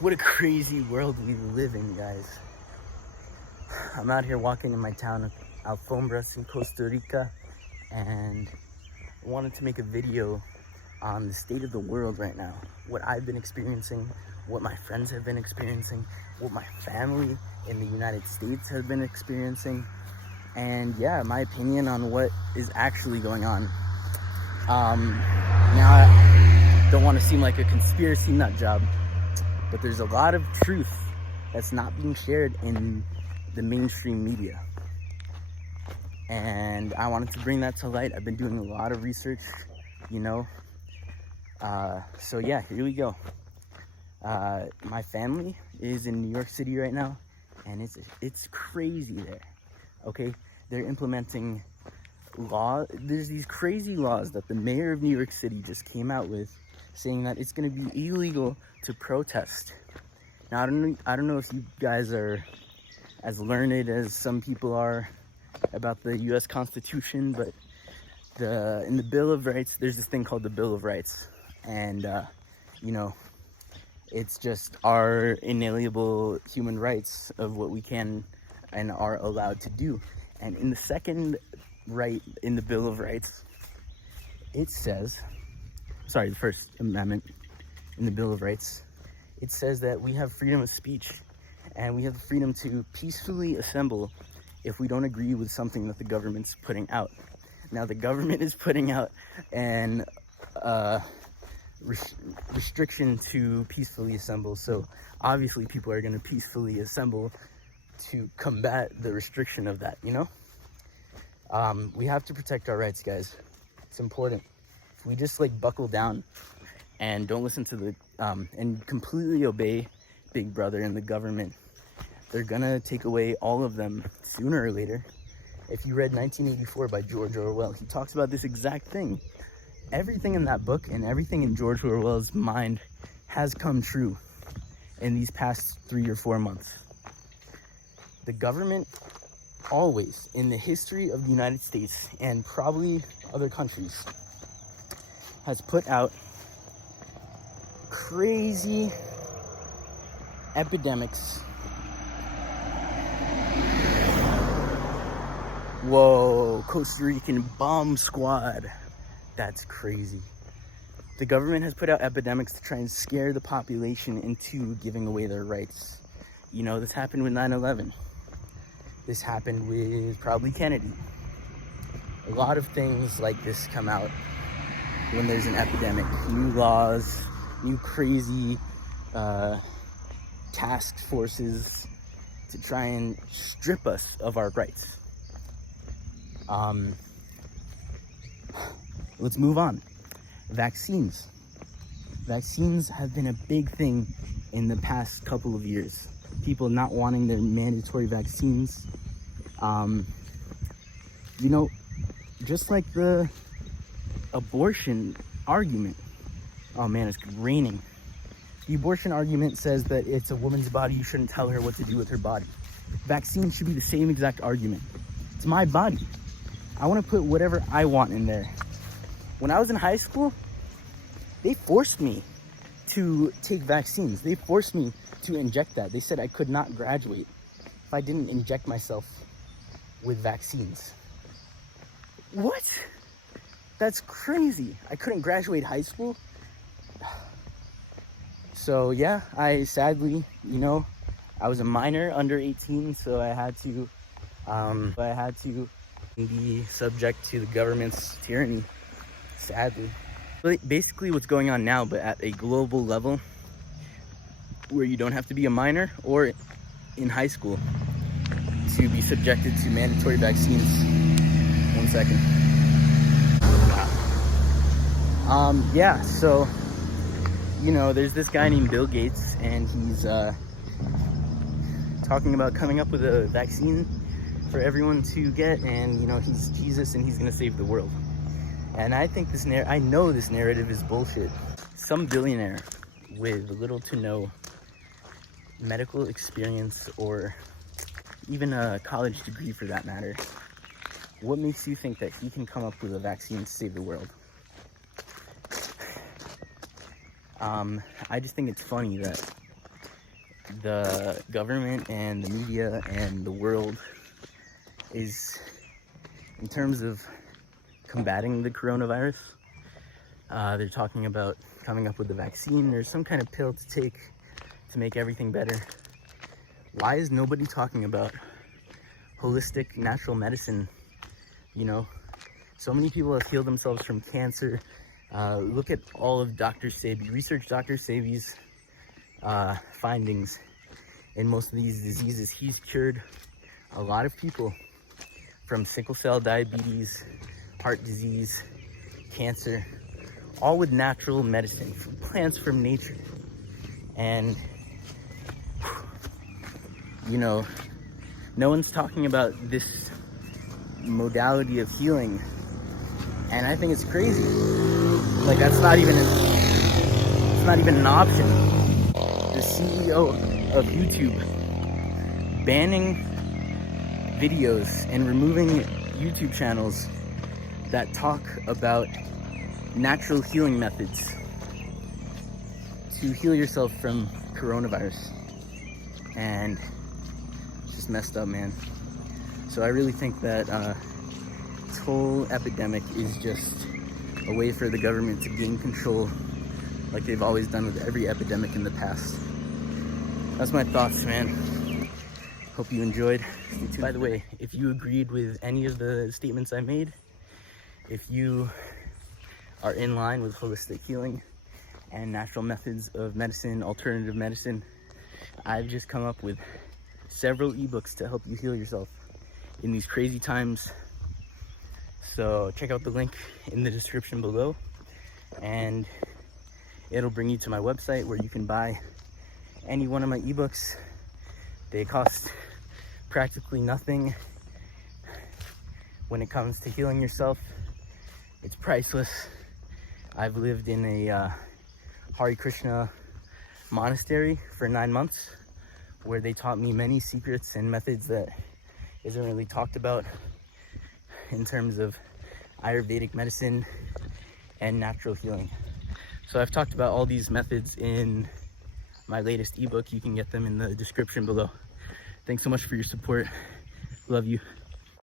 What a crazy world we live in, guys. I'm out here walking in my town of Alfombras in Costa Rica, and I wanted to make a video on the state of the world right now. What I've been experiencing, what my friends have been experiencing, what my family in the United States have been experiencing, and yeah, my opinion on what is actually going on. Now, I don't want to seem like a conspiracy nut job, but there's a lot of truth that's not being shared in the mainstream media. And I wanted to bring that to light. I've been doing a lot of research, so yeah, here we go. My family is in New York City right now, and it's crazy there, okay? They're implementing there's these crazy laws that the mayor of New York City just came out with, saying that it's going to be illegal to protest. Now, I don't know if you guys are as learned as some people are about the U.S. Constitution, but in the Bill of Rights, there's this thing called the Bill of Rights, and it's just our inalienable human rights of what we can and are allowed to do. And in the second right in the Bill of Rights, it says, the First Amendment in the Bill of Rights, it says that we have freedom of speech and we have the freedom to peacefully assemble if we don't agree with something that the government's putting out. Now, the government is putting out an restriction to peacefully assemble, so obviously people are going to peacefully assemble to combat the restriction of that, We have to protect our rights, guys. It's important. If we just buckle down and don't listen to and completely obey Big Brother and the government, they're gonna take away all of them sooner or later. If you read 1984 by George Orwell, he talks about this exact thing. Everything in that book and everything in George Orwell's mind has come true in these past 3 or 4 months. The government always, in the history of the United States and probably other countries, has put out crazy epidemics. Whoa, Costa Rican bomb squad. That's crazy. The government has put out epidemics to try and scare the population into giving away their rights. This happened with 9/11. This happened with probably Kennedy. A lot of things like this come out when there's an epidemic. New laws, new crazy task forces to try and strip us of our rights. Let's move on. Vaccines. Vaccines have been a big thing in the past couple of years. People not wanting their mandatory vaccines. Just like the abortion argument. Oh man, it's raining. The abortion argument says that it's a woman's body, you shouldn't tell her what to do with her body. Vaccines should be the same exact argument. It's my body. I want to put whatever I want in there. When I was in high school, they forced me to take vaccines. They forced me to inject that. They said I could not graduate if I didn't inject myself with vaccines. What? That's crazy. I couldn't graduate high school. So yeah, I sadly, I was a minor under 18, so I had to be subject to the government's tyranny, sadly. Basically what's going on now, but at a global level, where you don't have to be a minor or in high school to be subjected to mandatory vaccines. 1 second. Yeah, so, there's this guy named Bill Gates, and he's talking about coming up with a vaccine for everyone to get, and, he's Jesus and he's gonna save the world. And I think I know this narrative is bullshit. Some billionaire with little to no medical experience or even a college degree for that matter, what makes you think that he can come up with a vaccine to save the world? I just think it's funny that the government and the media and the world is, in terms of combating the coronavirus, they're talking about coming up with a vaccine or some kind of pill to take to make everything better. Why is nobody talking about holistic natural medicine? You know, so many people have healed themselves from cancer. Look at all of Dr. Sebi, research Dr. Sebi's findings in most of these diseases. He's cured a lot of people from sickle cell diabetes, heart disease, cancer, all with natural medicine, from plants from nature. And, you know, no one's talking about this modality of healing, and I think it's crazy. Like, it's not even an option. The CEO of YouTube banning videos and removing YouTube channels that talk about natural healing methods to heal yourself from coronavirus. And it's just messed up, man. So I really think that this whole epidemic is just a way for the government to gain control, like they've always done with every epidemic in the past. That's my thoughts, man. Hope you enjoyed. Stay tuned. By the way, if you agreed with any of the statements I made, if you are in line with holistic healing and natural methods of medicine, alternative medicine, I've just come up with several ebooks to help you heal yourself in these crazy times. So check out the link in the description below, and it'll bring you to my website where you can buy any one of my ebooks. They cost practically nothing when it comes to healing yourself. It's priceless. I've lived in a Hare Krishna monastery for 9 months, where they taught me many secrets and methods that isn't really talked about in terms of Ayurvedic medicine and natural healing. So I've talked about all these methods in my latest ebook. You can get them in the description below. Thanks so much for your support. Love you.